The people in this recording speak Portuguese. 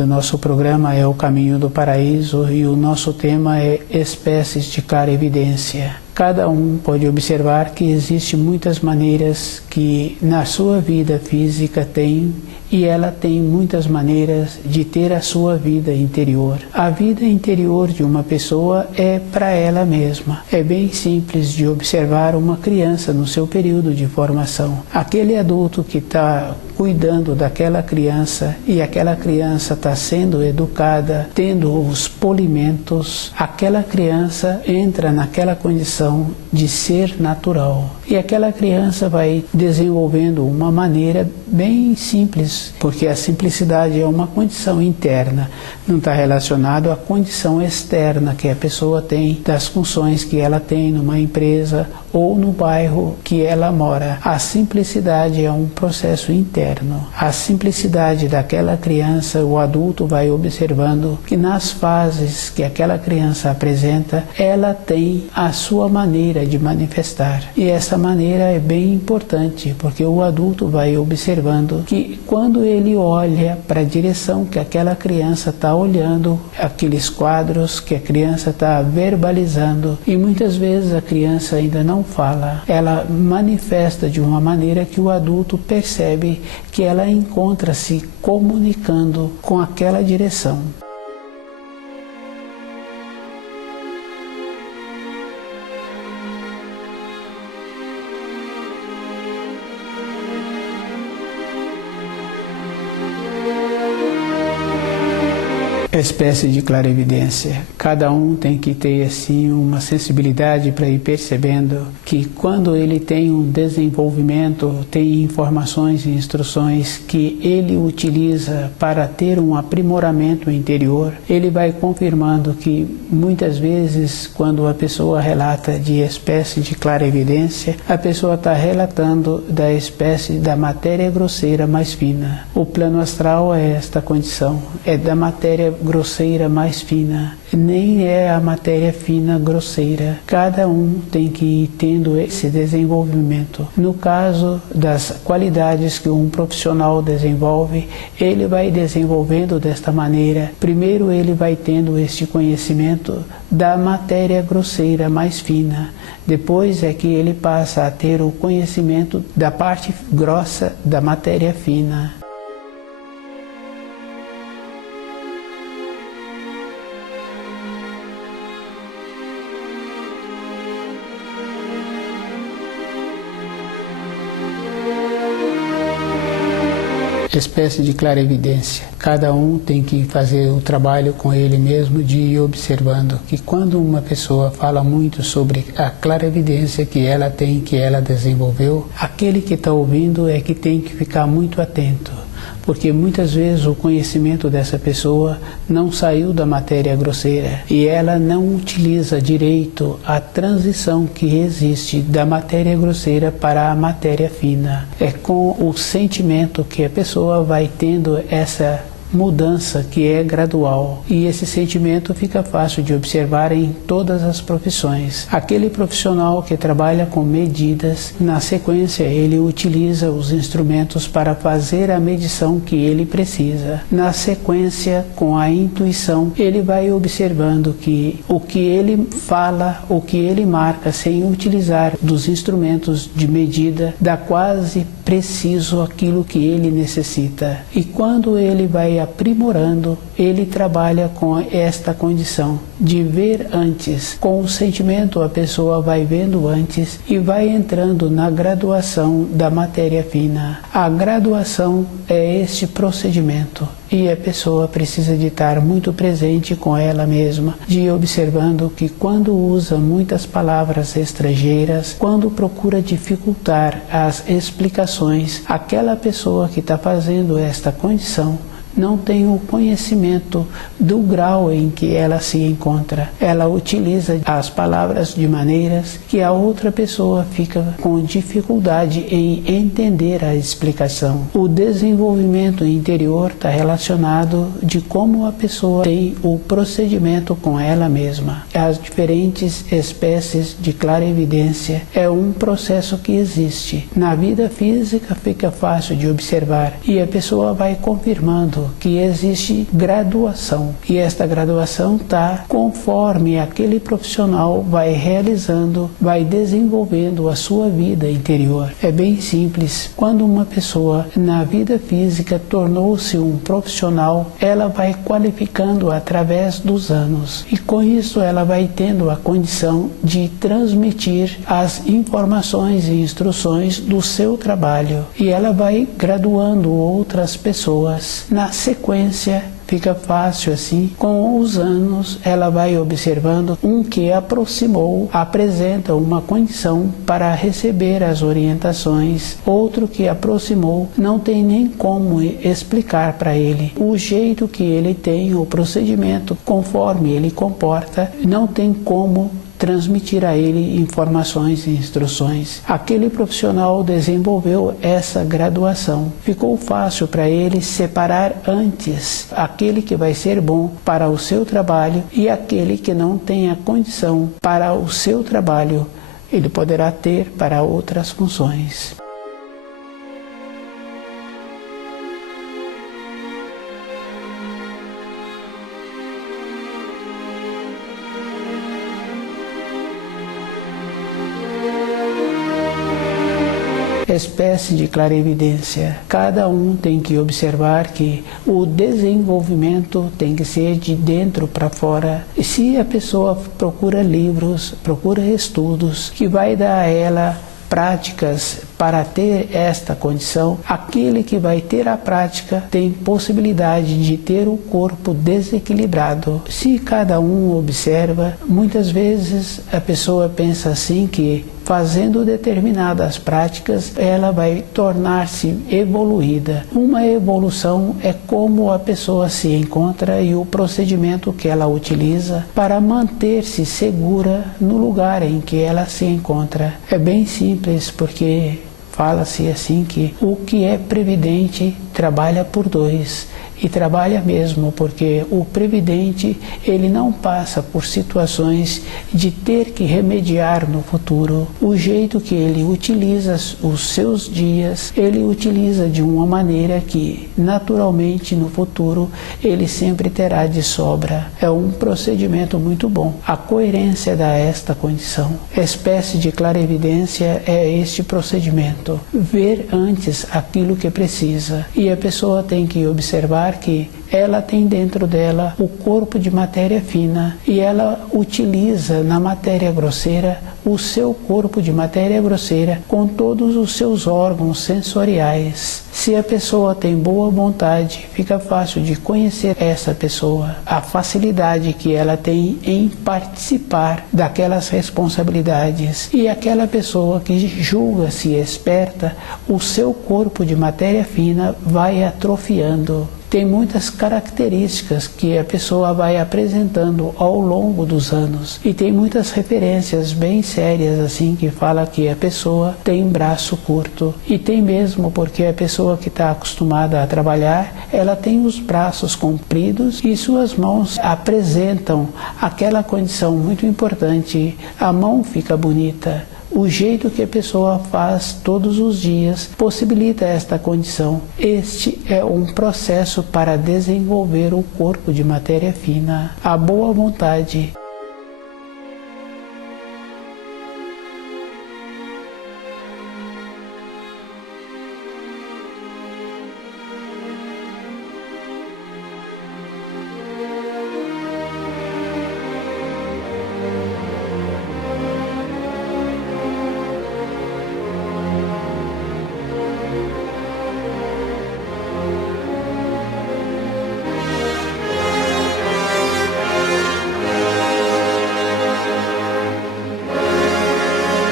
do nosso programa é O Caminho do Paraíso e o nosso tema é Espécies de Clarividência. Cada um pode observar que existem muitas maneiras que na sua vida física tem, e ela tem muitas maneiras de ter a sua vida interior. A vida interior de uma pessoa é para ela mesma. É bem simples de observar uma criança no seu período de formação. Aquele adulto que está cuidando daquela criança e aquela criança está sendo educada, tendo os polimentos, aquela criança entra naquela condição de ser natural. E aquela criança vai desenvolvendo uma maneira bem simples, porque a simplicidade é uma condição interna, não está relacionado à condição externa que a pessoa tem, das funções que ela tem numa empresa ou no bairro que ela mora. A simplicidade é um processo interno. A simplicidade daquela criança, o adulto vai observando que nas fases que aquela criança apresenta, ela tem a sua maneira de manifestar. E essa maneira é bem importante, porque o adulto vai observando que quando ele olha para a direção que aquela criança está olhando, aqueles quadros que a criança está verbalizando, e muitas vezes a criança ainda não fala, ela manifesta de uma maneira que o adulto percebe que ela encontra-se comunicando com aquela direção. Espécie de clarividência. Cada um tem que ter assim uma sensibilidade para ir percebendo que quando ele tem um desenvolvimento, tem informações e instruções que ele utiliza para ter um aprimoramento interior, ele vai confirmando que muitas vezes quando a pessoa relata de espécie de clarividência, a pessoa está relatando da espécie da matéria grosseira mais fina. O plano astral é esta condição, é da matéria grosseira mais fina, nem é a matéria fina grosseira. Cada um tem que ir tendo esse desenvolvimento. No caso das qualidades que um profissional desenvolve, ele vai desenvolvendo desta maneira. Primeiro ele vai tendo este conhecimento da matéria grosseira mais fina. Depois é que ele passa a ter o conhecimento da parte grossa da matéria fina. Espécie de clarividência. Cada um tem que fazer o trabalho com ele mesmo de ir observando que quando uma pessoa fala muito sobre a clarividência que ela tem, que ela desenvolveu, aquele que está ouvindo é que tem que ficar muito atento. Porque muitas vezes o conhecimento dessa pessoa não saiu da matéria grosseira e ela não utiliza direito a transição que existe da matéria grosseira para a matéria fina. É com o sentimento que a pessoa vai tendo essa mudança que é gradual, e esse sentimento fica fácil de observar em todas as profissões. Aquele profissional que trabalha com medidas, na sequência ele utiliza os instrumentos para fazer a medição que ele precisa. Na sequência, com a intuição, ele vai observando que o que ele fala, o que ele marca sem utilizar dos instrumentos de medida, dá quase preciso aquilo que ele necessita. E quando ele vai aprimorando, ele trabalha com esta condição de ver antes. Com o sentimento a pessoa vai vendo antes e vai entrando na graduação da matéria fina. A graduação é este procedimento e a pessoa precisa de estar muito presente com ela mesma, de ir observando que quando usa muitas palavras estrangeiras, quando procura dificultar as explicações, aquela pessoa que está fazendo esta condição não tem o conhecimento do grau em que ela se encontra. Ela utiliza as palavras de maneiras que a outra pessoa fica com dificuldade em entender a explicação. O desenvolvimento interior está relacionado de como a pessoa tem o procedimento com ela mesma. As diferentes espécies de clarividência é um processo que existe. Na vida física fica fácil de observar e a pessoa vai confirmando momento que existe graduação, e esta graduação está conforme aquele profissional vai realizando, vai desenvolvendo a sua vida interior. É bem simples. Quando uma pessoa na vida física tornou-se um profissional, ela vai qualificando através dos anos, e com isso ela vai tendo a condição de transmitir as informações e instruções do seu trabalho, e ela vai graduando outras pessoas. Na sequência, fica fácil assim, com os anos ela vai observando um que aproximou, apresenta uma condição para receber as orientações, outro que aproximou, não tem nem como explicar para ele. O jeito que ele tem, o procedimento, conforme ele comporta, não tem como transmitir a ele informações e instruções. Aquele profissional desenvolveu essa graduação. Ficou fácil para ele separar antes aquele que vai ser bom para o seu trabalho e aquele que não tem a condição para o seu trabalho, ele poderá ter para outras funções. Espécie de clarevidência. Cada um tem que observar que o desenvolvimento tem que ser de dentro para fora. E se a pessoa procura livros, procura estudos que vai dar a ela práticas para ter esta condição, aquele que vai ter a prática tem possibilidade de ter o corpo desequilibrado. Se cada um observa, muitas vezes a pessoa pensa assim que fazendo determinadas práticas, ela vai tornar-se evoluída. Uma evolução é como a pessoa se encontra e o procedimento que ela utiliza para manter-se segura no lugar em que ela se encontra. É bem simples, porque fala-se assim que o que é previdente trabalha por dois. E trabalha mesmo, porque o previdente, ele não passa por situações de ter que remediar no futuro. O jeito que ele utiliza os seus dias, ele utiliza de uma maneira que, naturalmente, no futuro, ele sempre terá de sobra. É um procedimento muito bom. A coerência dá esta condição. A espécie de clarevidência é este procedimento. Ver antes aquilo que precisa. E a pessoa tem que observar que ela tem dentro dela o corpo de matéria fina e ela utiliza na matéria grosseira o seu corpo de matéria grosseira com todos os seus órgãos sensoriais. Se a pessoa tem boa vontade, fica fácil de conhecer essa pessoa, a facilidade que ela tem em participar daquelas responsabilidades. E aquela pessoa que julga-se esperta, o seu corpo de matéria fina vai atrofiando. Tem muitas características que a pessoa vai apresentando ao longo dos anos. E tem muitas referências bem sérias assim que fala que a pessoa tem braço curto. E tem mesmo, porque a pessoa que está acostumada a trabalhar, ela tem os braços compridos e suas mãos apresentam aquela condição muito importante. A mão fica bonita. O jeito que a pessoa faz todos os dias possibilita esta condição. Este é um processo para desenvolver o corpo de matéria fina. A boa vontade